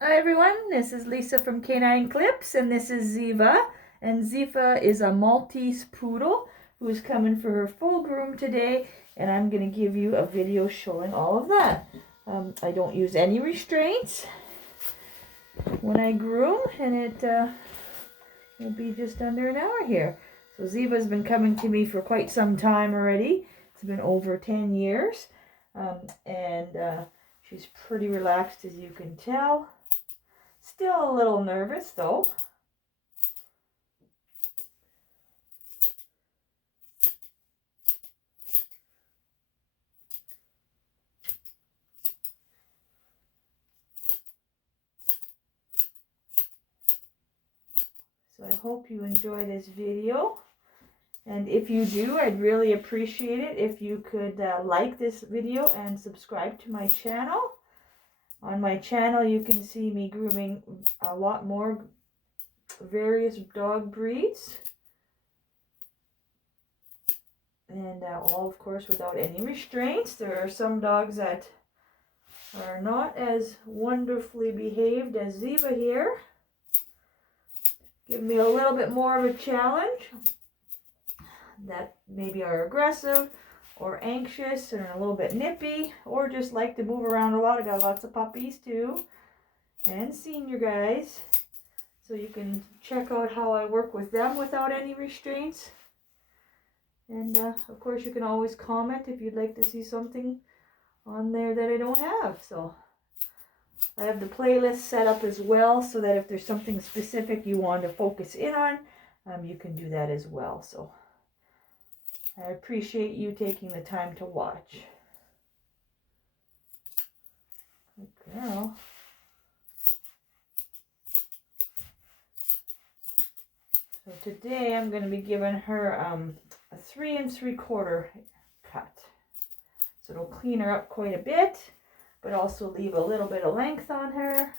Hi everyone, this is Lisa from Canine Clips, and this is Ziva. And Ziva is a Maltese Poodle who's coming for her full groom today, and I'm going to give you a video showing all of that. I don't use any restraints when I groom, and it will be just under an hour here. So Ziva's been coming to me for quite some time already. It's been over 10 years, and she's pretty relaxed, as you can tell. Still a little nervous though. So I hope you enjoy this video. And if you do, I'd really appreciate it if you could like this video and subscribe to my channel. On my channel, you can see me grooming a lot more various dog breeds. And all, of course, without any restraints. There are some dogs that are not as wonderfully behaved as Ziva here. Give me a little bit more of a challenge. That maybe are aggressive or anxious and a little bit nippy, or just like to move around a lot. I got lots of puppies too, and senior guys. So you can check out how I work with them without any restraints. And of course you can always comment if you'd like to see something on there that I don't have. So I have the playlist set up as well, so that if there's something specific you want to focus in on, you can do that as well. So I appreciate you taking the time to watch. Good girl. So today I'm going to be giving her a 3 3/4 cut. So it'll clean her up quite a bit, but also leave a little bit of length on her.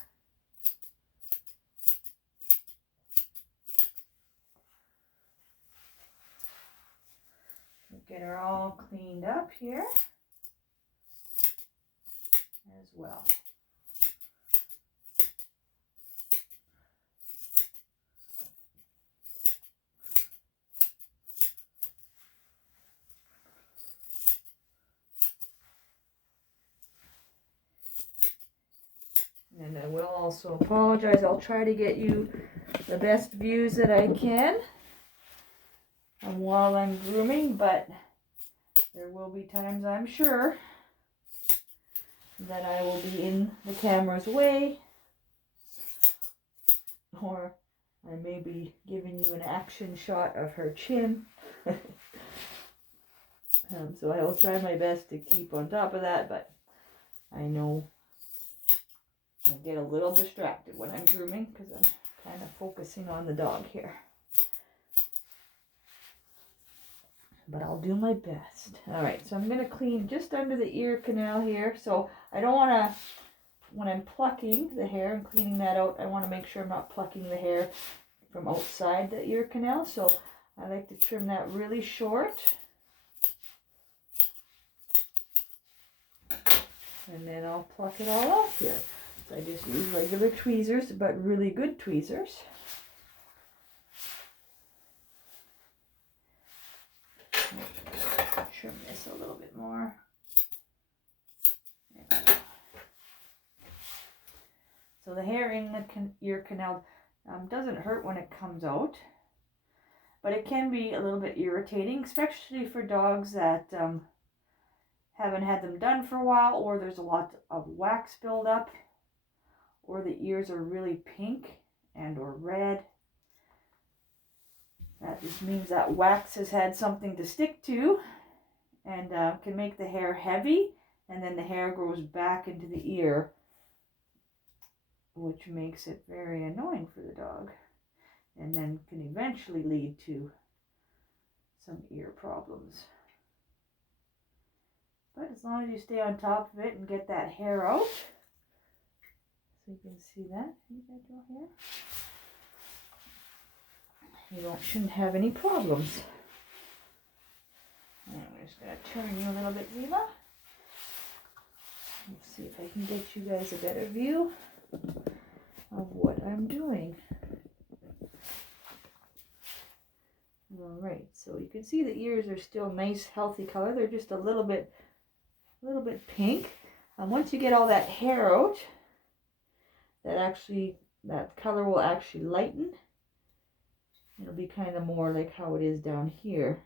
Get her all cleaned up here as well. And I will also apologize. I'll try to get you the best views that I can while I'm grooming, but there will be times, I'm sure, that I will be in the camera's way, or I may be giving you an action shot of her chin. So I will try my best to keep on top of that, but I know I get a little distracted when I'm grooming because I'm kind of focusing on the dog here. But I'll do my best. All right, so I'm going to clean just under the ear canal here. So I don't want to, when I'm plucking the hair and cleaning that out, I want to make sure I'm not plucking the hair from outside the ear canal. So I like to trim that really short. And then I'll pluck it all off here. So I just use regular tweezers, but really good tweezers. Trim this a little bit more. So the hair in the ear canal doesn't hurt when it comes out, but it can be a little bit irritating, especially for dogs that haven't had them done for a while, or there's a lot of wax buildup, or the ears are really pink and or red. That just means that wax has had something to stick to, and can make the hair heavy, and then the hair grows back into the ear, which makes it very annoying for the dog, and then can eventually lead to some ear problems. But as long as you stay on top of it and get that hair out, so you can see that, you shouldn't have any problems. And I'm just going to turn you a little bit, Ziva. Let's see if I can get you guys a better view. of what I'm doing. Alright, so you can see the ears are still nice, healthy color. They're just a little bit pink. And once you get all that hair out, that color will actually lighten. It'll be kind of more like how it is down here.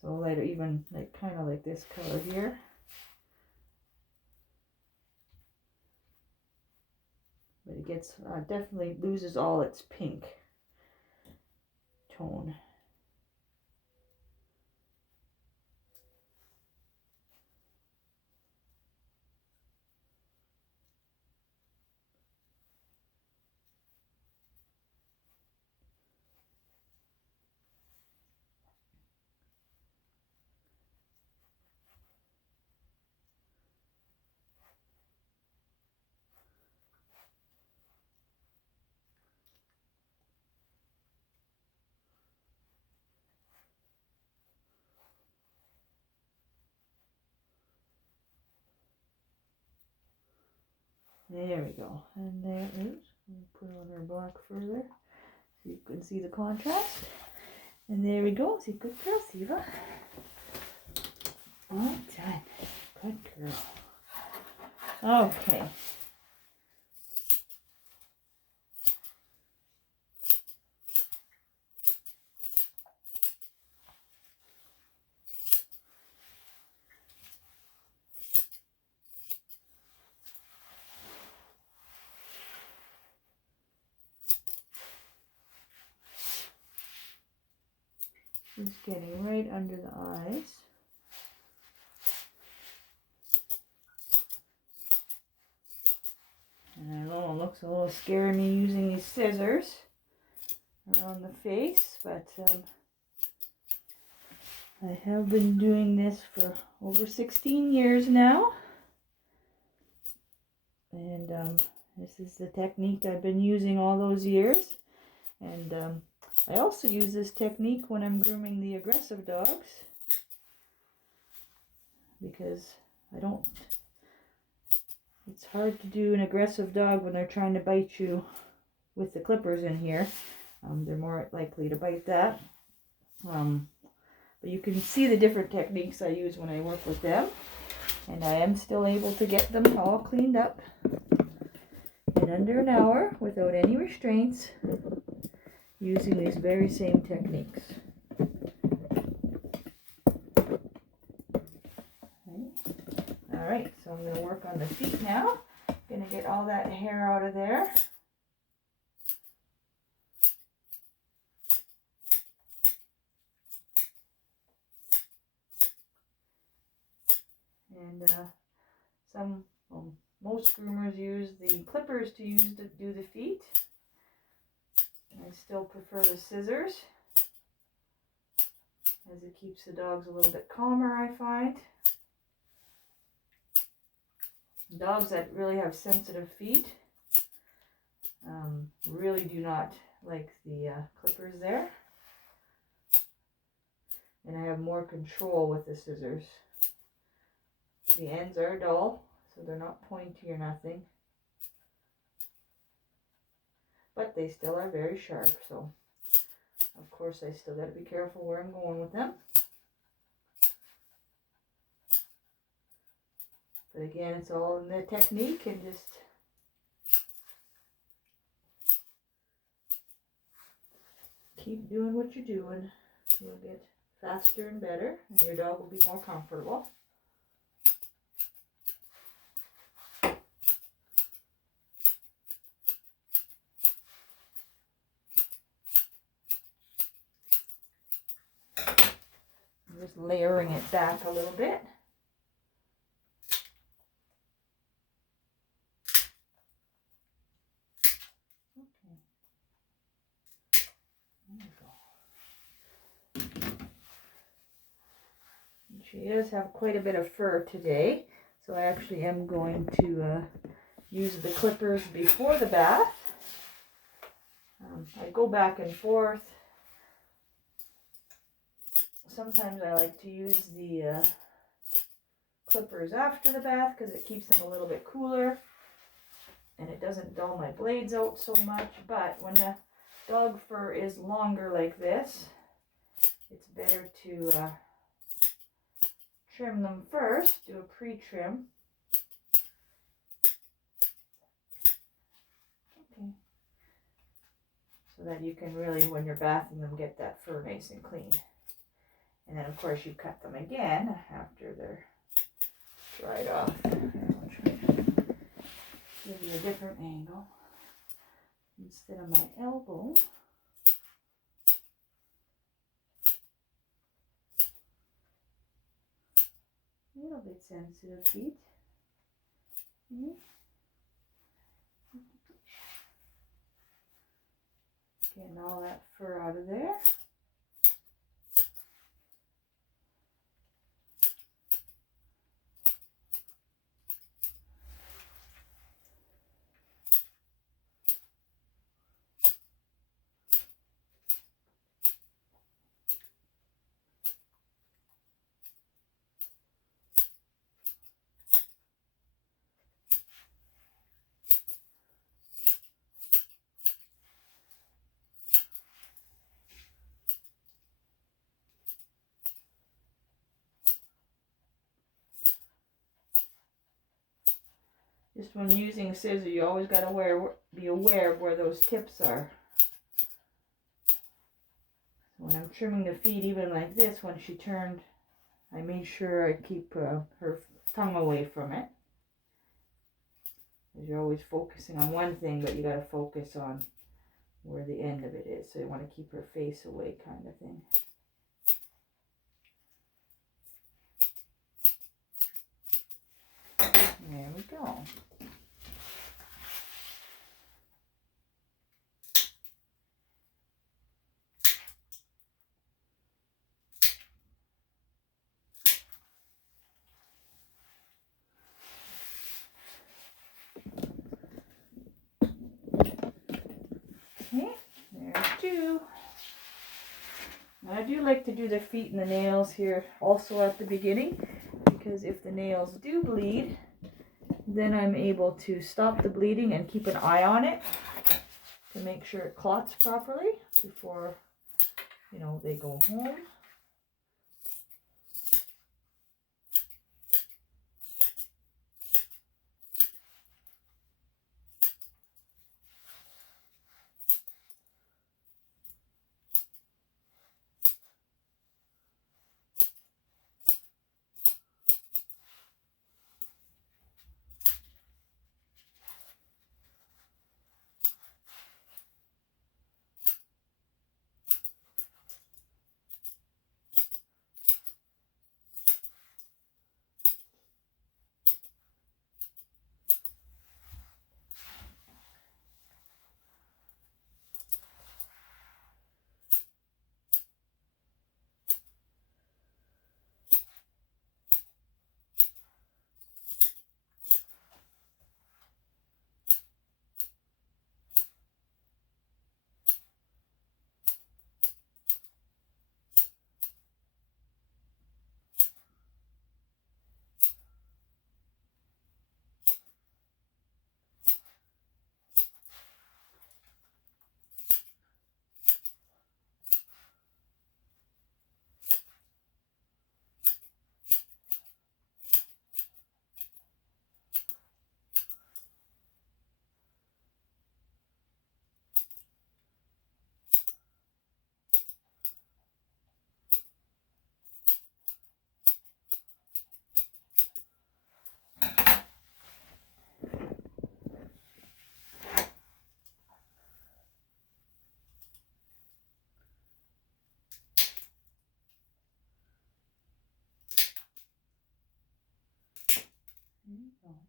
So lighter, even like kind of like this color here. But it gets definitely loses all its pink tone. There we go. And there is. Put on our black further so you can see the contrast. And there we go. See, good girl, Siva. All done. Good girl. Okay. Just getting right under the eyes. And I know it looks a little scary me using these scissors around the face, but I have been doing this for over 16 years now. And this is the technique I've been using all those years. And I also use this technique when I'm grooming the aggressive dogs, because it's hard to do an aggressive dog when they're trying to bite you with the clippers in here. They're more likely to bite that. But you can see the different techniques I use when I work with them. And I am still able to get them all cleaned up in under an hour without any restraints, using these very same techniques. Alright, so I'm going to work on the feet now. Going to get all that hair out of there. And most groomers use the clippers to do the feet. I still prefer the scissors, as it keeps the dogs a little bit calmer, I find. Dogs that really have sensitive feet really do not like the clippers there. And I have more control with the scissors. The ends are dull, so they're not pointy or nothing. But they still are very sharp, so of course I still got to be careful where I'm going with them. But again, it's all in the technique, and just keep doing what you're doing. You'll get faster and better, and your dog will be more comfortable. I'm just layering it back a little bit. She does have quite a bit of fur today, so I actually am going to use the clippers before the bath. I go back and forth. Sometimes I like to use the clippers after the bath because it keeps them a little bit cooler. and it doesn't dull my blades out so much. But when the dog fur is longer like this, it's better to trim them first, do a pre-trim. Okay. So that you can really, when you're bathing them, get that fur nice and clean. And then of course you cut them again after they're dried off. Here, I'll try to give you a different angle. Instead of my elbow, a little bit sensitive feet. Getting all that fur out of there. Just when using scissors, you always got to be aware of where those tips are. When I'm trimming the feet, even like this, when she turned, I made sure I keep her tongue away from it. Because you're always focusing on one thing, but you got to focus on where the end of it is. So you want to keep her face away, kind of thing. There we go. Okay, there's two. I do like to do the feet and the nails here also at the beginning, because if the nails do bleed, then I'm able to stop the bleeding and keep an eye on it to make sure it clots properly before, you know, they go home.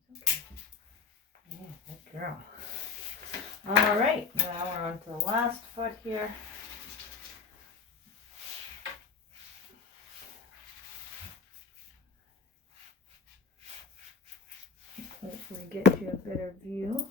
Okay. Yeah, good girl. All right, now we're on to the last foot here. Hopefully get you a better view.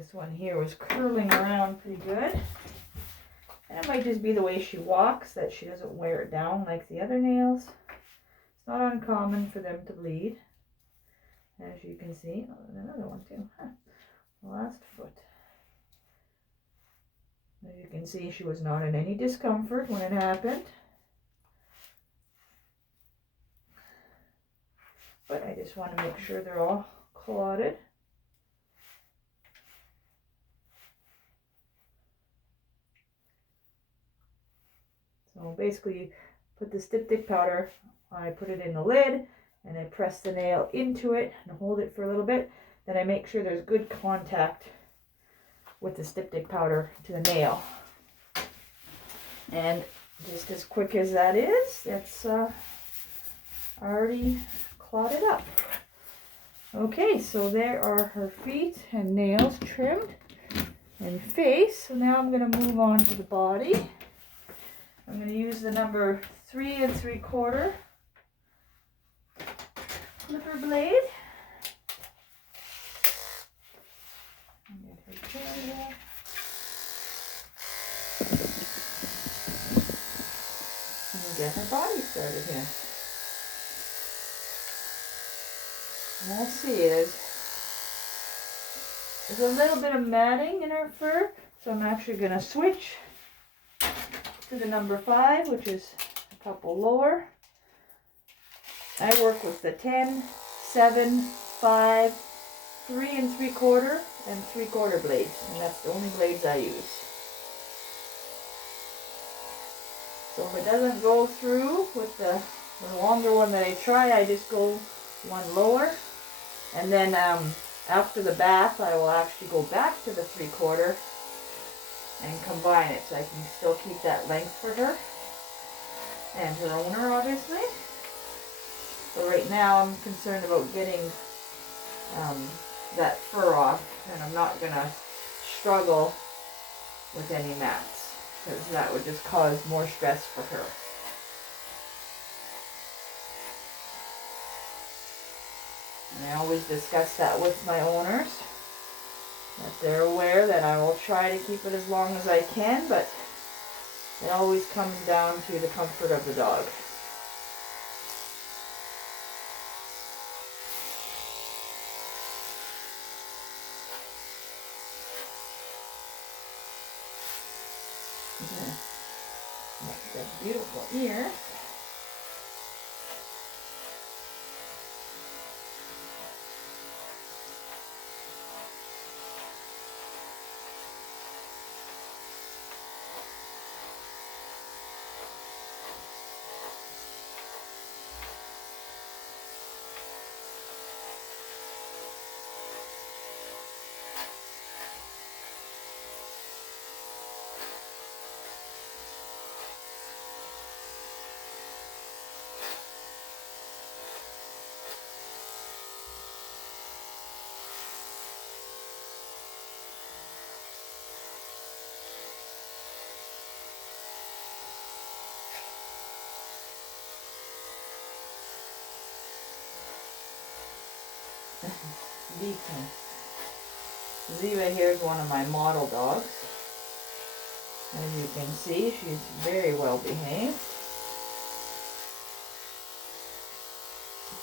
This one here was curling around pretty good. And it might just be the way she walks that she doesn't wear it down like the other nails. It's not uncommon for them to bleed. As you can see, oh, there's another one too. Huh. Last foot. As you can see, she was not in any discomfort when it happened. But I just want to make sure they're all clotted. So basically, put the styptic powder, I put it in the lid, and I press the nail into it and hold it for a little bit. Then I make sure there's good contact with the styptic powder to the nail. And just as quick as that is, it's already clotted up. Okay, so there are her feet and nails trimmed and face. So now I'm going to move on to the body. I'm going to use the number 3 3/4 clipper blade. Get her tail here. And we'll get her body started here. Let's see, there's a little bit of matting in her fur, so I'm actually going to switch to the number 5, which is a couple lower. I work with the 10, 7, 5, 3 3/4, and 3/4 blades, and that's the only blades I use. So if it doesn't go through with the longer one that I try, I just go one lower. And then after the bath, I will actually go back to the 3/4 and combine it so I can still keep that length for her and her owner, obviously. But right now I'm concerned about getting that fur off, and I'm not going to struggle with any mats because that would just cause more stress for her. And I always discuss that with my owners, that they're aware that I will try to keep it as long as I can, but it always comes down to the comfort of the dog. That's a beautiful ear. Decent. Ziva here is one of my model dogs. As you can see, she's very well behaved.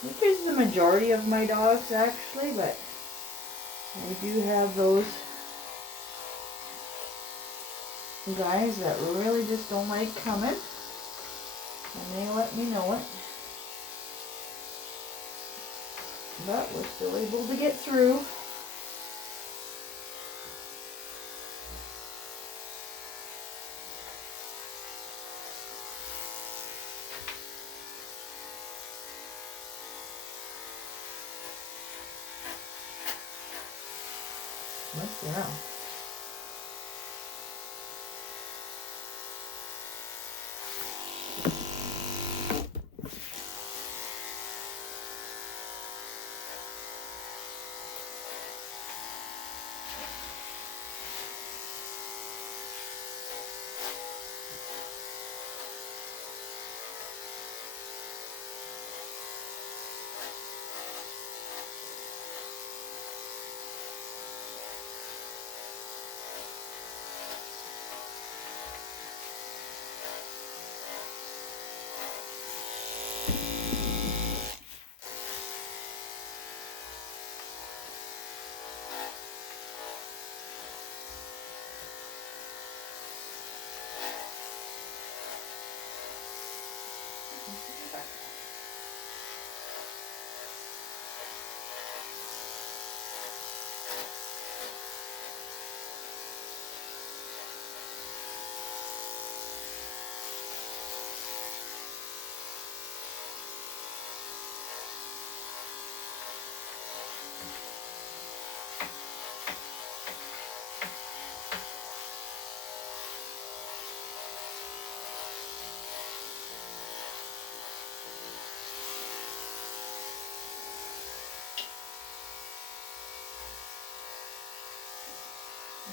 Which is the majority of my dogs actually, but we do have those guys that really just don't like coming, and they let me know it. But we're still able to get through. Let's go.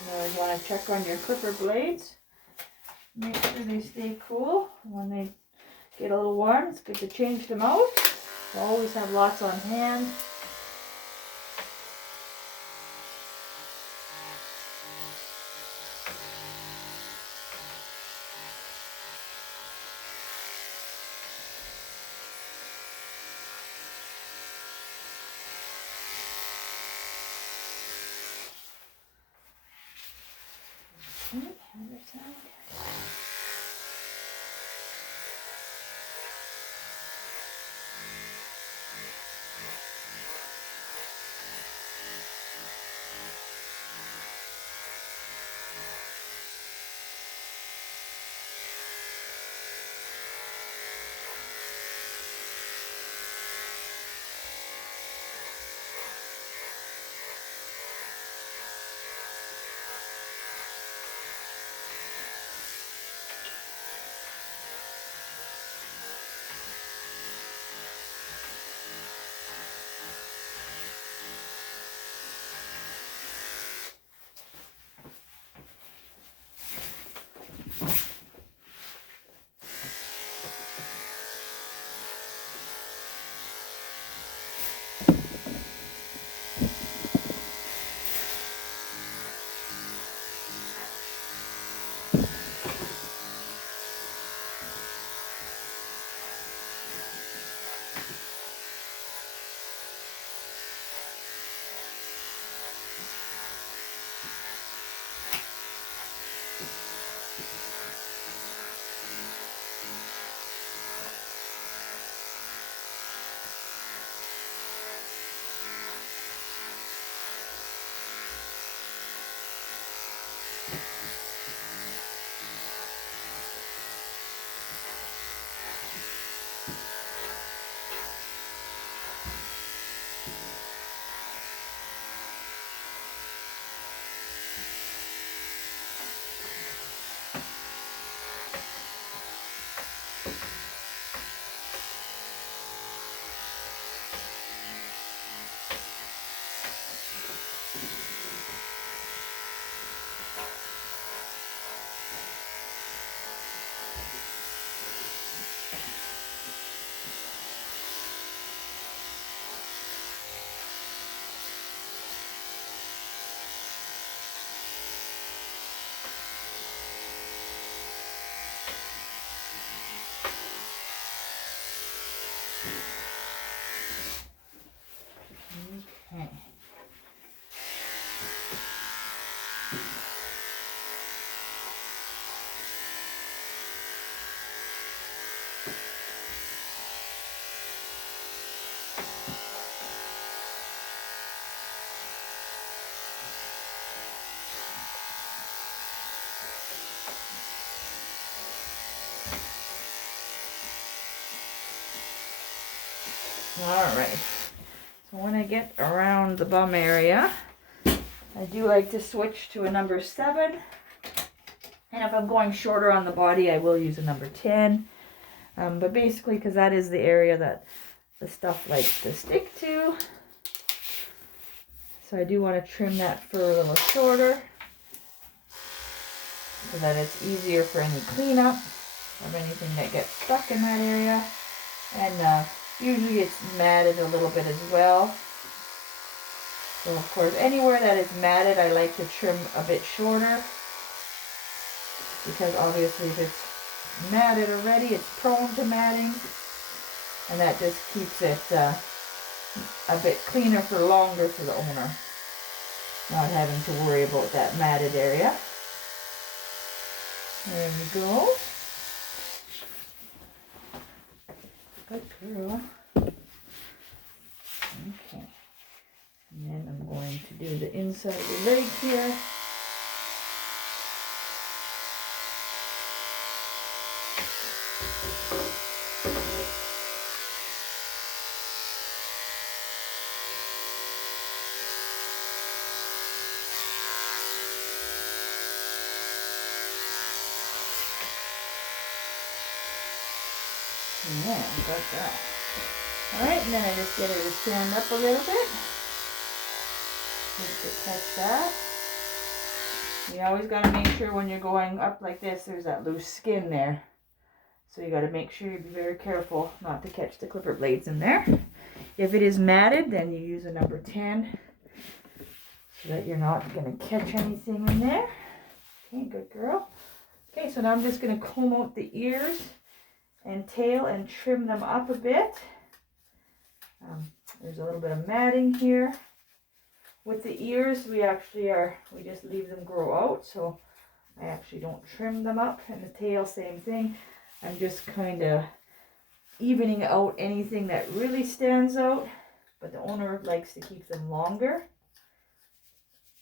You always want to check on your clipper blades. Make sure they stay cool. When they get a little warm, it's good to change them out. So always have lots on hand. Okay, other side. Okay. All right. So when I get around the bum area, I do like to switch to a number 7. And if I'm going shorter on the body, I will use a number 10. But basically, because that is the area that the stuff likes to stick to. So I do want to trim that fur a little shorter, so that it's easier for any cleanup of anything that gets stuck in that area. And usually it's matted a little bit as well. So of course, anywhere that is matted, I like to trim a bit shorter, because obviously if it's matted already, it's prone to matting, and that just keeps it a bit cleaner for longer for the owner, not having to worry about that matted area. There we go. Good girl. Okay. And then I'm going to do the inside of the leg here. Yeah, got that. Alright, and then I just get her to stand up a little bit. Just to touch that. You always got to make sure when you're going up like this, there's that loose skin there. So you got to make sure you be very careful not to catch the clipper blades in there. If it is matted, then you use a number 10 so that you're not going to catch anything in there. Okay, good girl. Okay, so now I'm just going to comb out the ears and tail and trim them up a bit. There's a little bit of matting here. With the ears, we just leave them grow out, so I actually don't trim them up. And the tail, same thing. I'm just kind of evening out anything that really stands out, but the owner likes to keep them longer.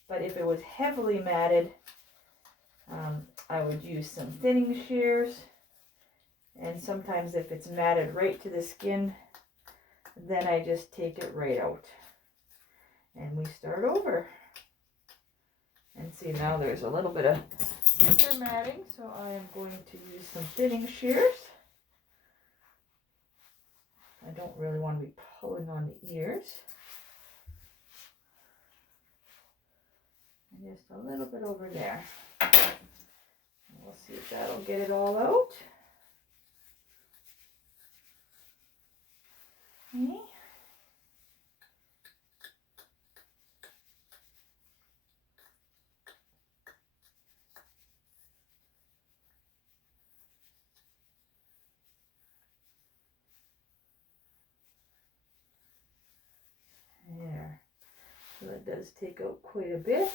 But if it was heavily matted, I would use some thinning shears. And sometimes if it's matted right to the skin, then I just take it right out. And we start over. And see, now there's a little bit of thicker matting, so I am going to use some thinning shears. I don't really want to be pulling on the ears. And just a little bit over there. We'll see if that'll get it all out. Okay. There. So it does take out quite a bit.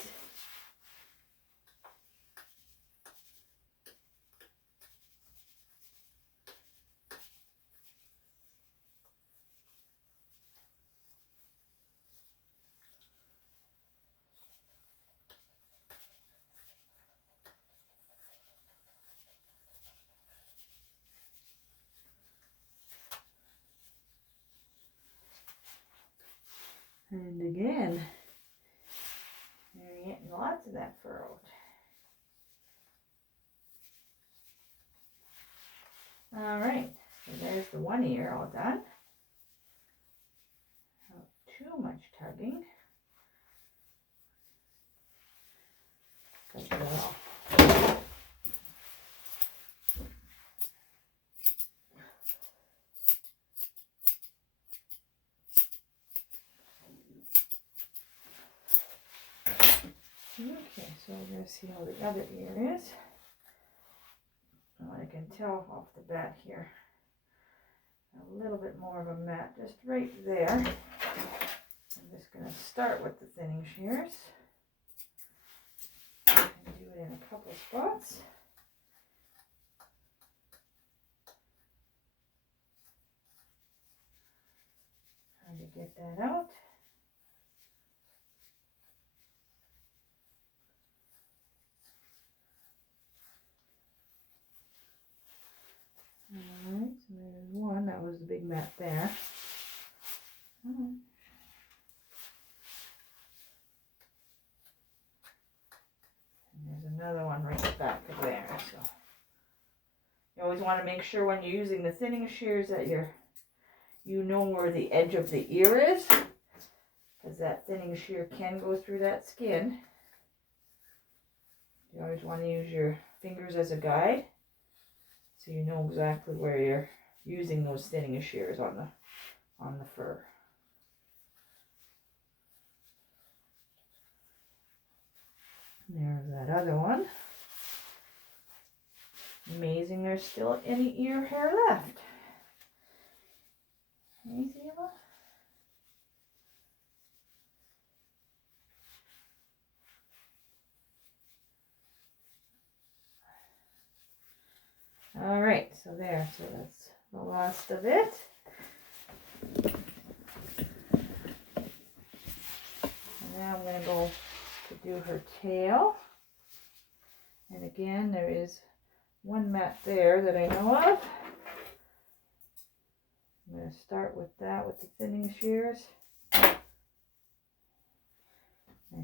And again, you're getting lots of that fur out. All right, so there's the one ear all done. Not too much tugging. Cut that off. Okay, so we're going to see how the other ear is. Well, I can tell off the bat here, a little bit more of a mat just right there. I'm just going to start with the thinning shears and do it in a couple spots. Trying to get that out. Alright, so there's one. That was the big mat there. And there's another one right back of there. So you always want to make sure when you're using the thinning shears that you know where the edge of the ear is, because that thinning shear can go through that skin. You always want to use your fingers as a guide, so you know exactly where you're using those thinning shears on the fur. There's that other one. Amazing, there's still any ear hair left. Can you see that? All right, so that's the last of it. And now I'm going to go to do her tail. And again, there is one mat there that I know of. I'm going to start with that with the thinning shears. I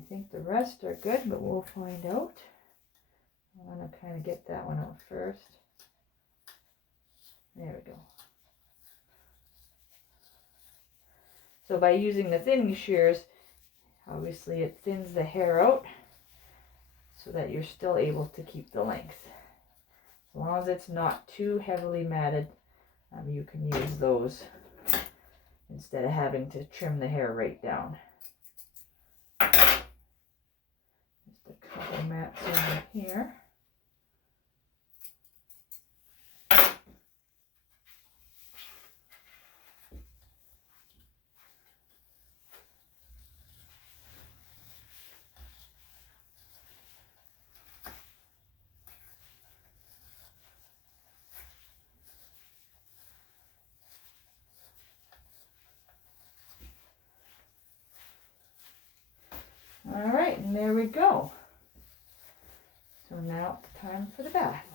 think the rest are good, but we'll find out. I want to kind of get that one out first. There we go. So by using the thinning shears, obviously it thins the hair out. so that you're still able to keep the length. As long as it's not too heavily matted, you can use those instead of having to trim the hair right down. Just a couple mats over here. All right, and there we go. So now it's time for the bath.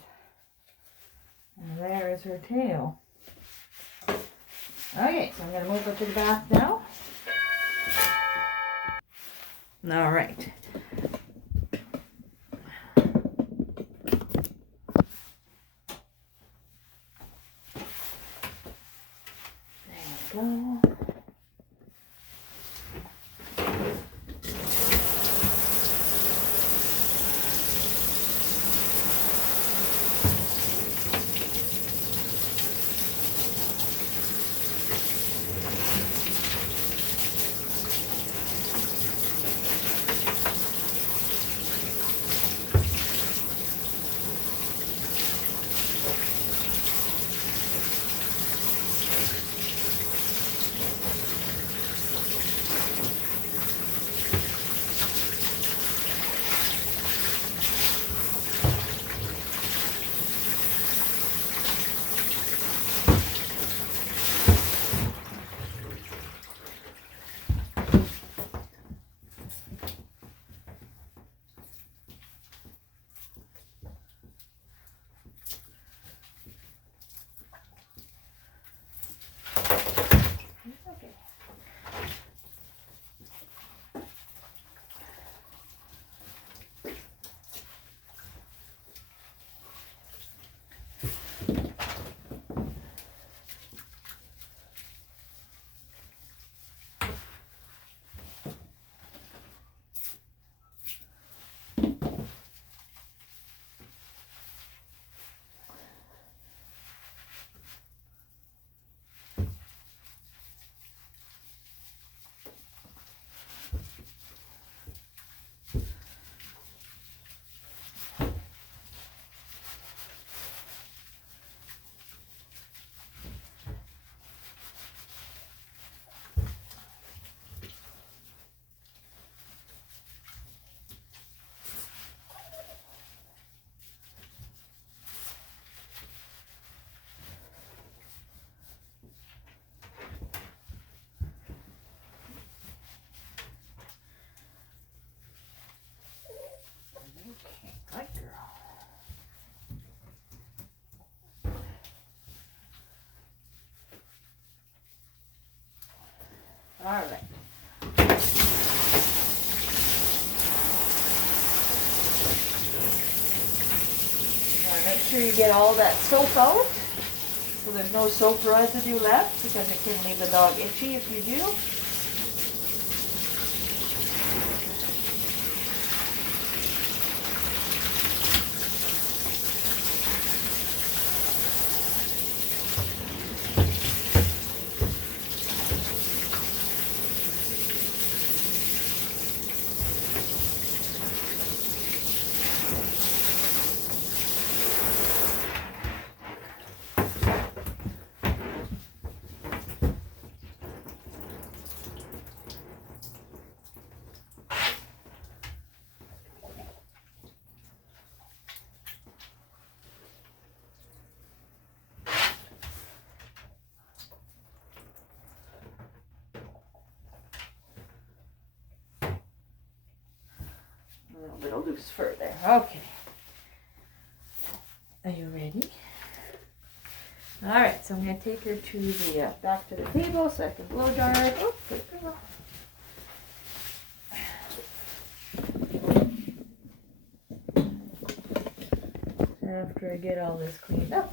And there is her tail. Okay, so I'm going to move her to the bath now. All right. There we go. All right. Now make sure you get all that soap out, so there's no soap residue left, because it can leave the dog itchy if you do. A little bit of loose fur there. Okay. Are you ready? All right, so I'm going to take her to the back to the table so I can blow dry her. Oh, good girl. After I get all this cleaned up.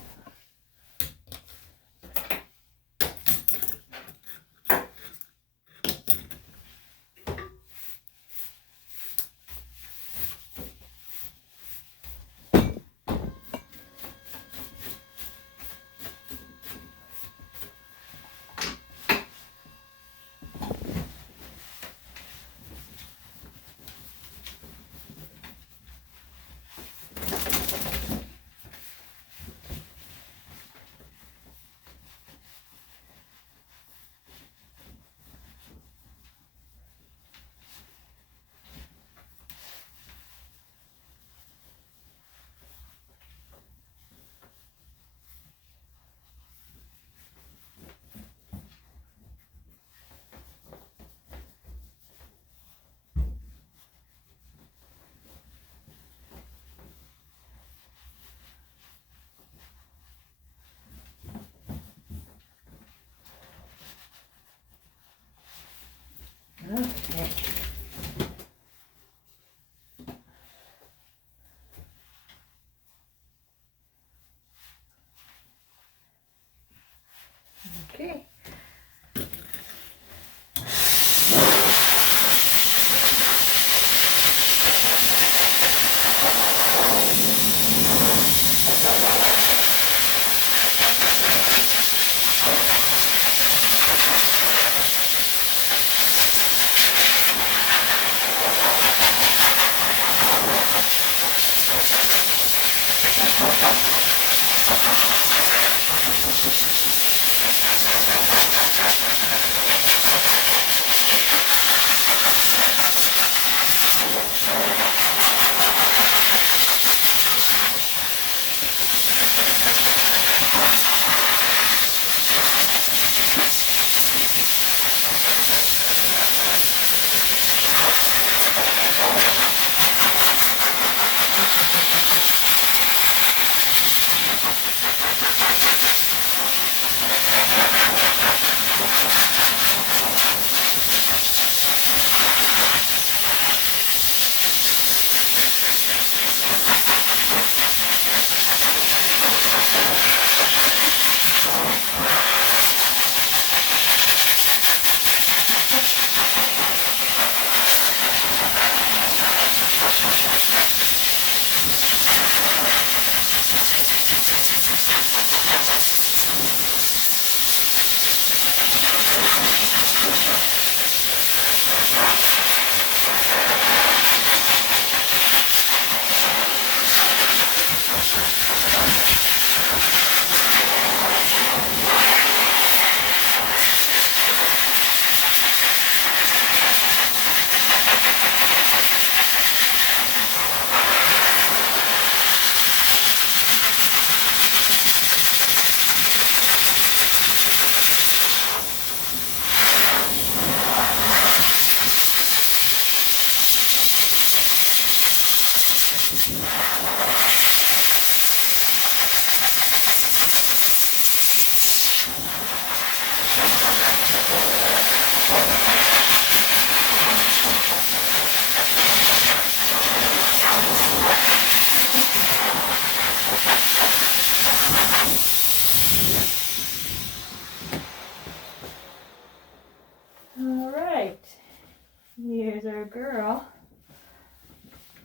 Here's our girl.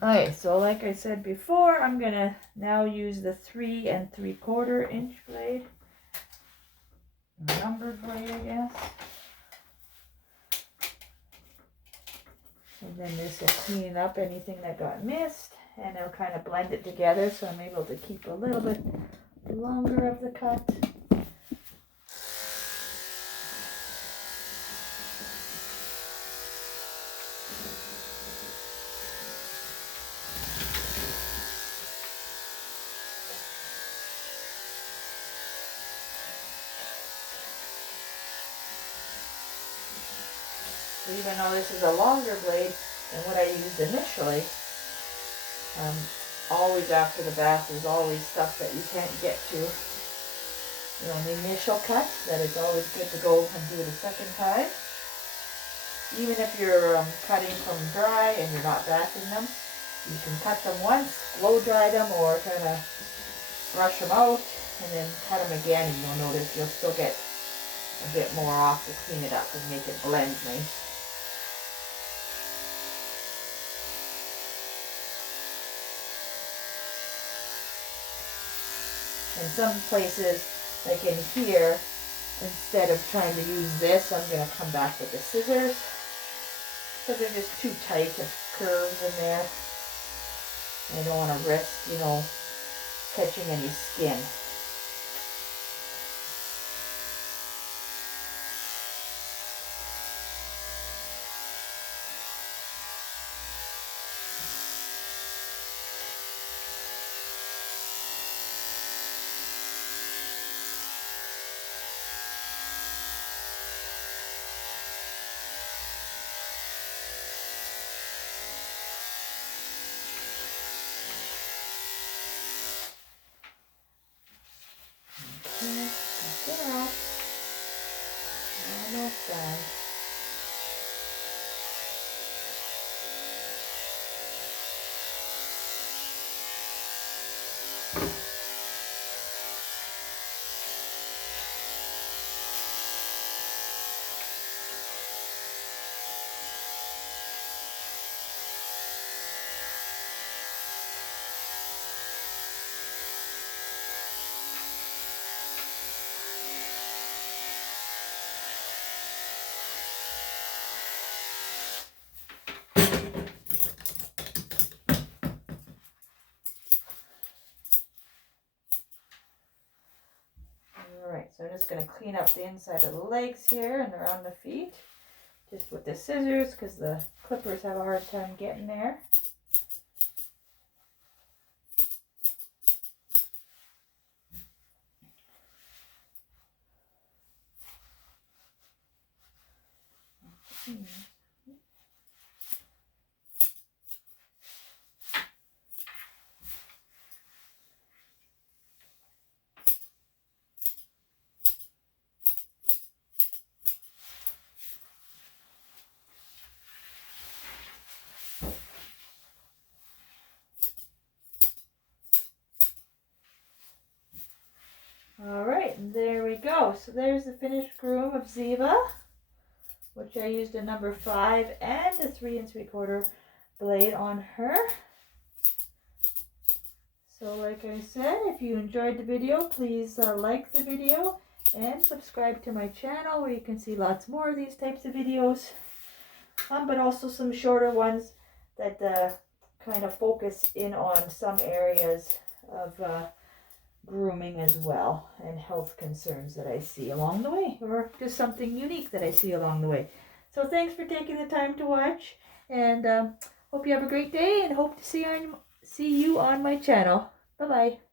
Okay, so like I said before, I'm gonna now use the 3 3/4 inch blade. Numbered blade, I guess. And then this will clean up anything that got missed, and it'll kind of blend it together so I'm able to keep a little bit longer of the cut. Even though this is a longer blade than what I used initially, always after the bath there's always stuff that you can't get to, the initial cut, that it's always good to go and do it a second time. Even if you're cutting from dry and you're not bathing them, you can cut them once, blow dry them, or kind of brush them out and then cut them again, and you'll notice you'll still get a bit more off to clean it up and make it blend nice. In some places, like in here, instead of trying to use this, I'm going to come back with the scissors, because they're just too tight of curves in there. I don't want to risk, catching any skin. Almost done. So I'm just going to clean up the inside of the legs here and around the feet. Just with the scissors because the clippers have a hard time getting there. Alright, and there we go. So there's the finished groom of Ziva, which I used a number 5 and a 3 3/4 blade on her. So like I said, if you enjoyed the video, please like the video and subscribe to my channel where you can see lots more of these types of videos. But also some shorter ones that kind of focus in on some areas of grooming as well, and health concerns that I see along the way, or just something unique that I see along the way. So thanks for taking the time to watch, and hope you have a great day, and hope to see you on my channel. Bye bye.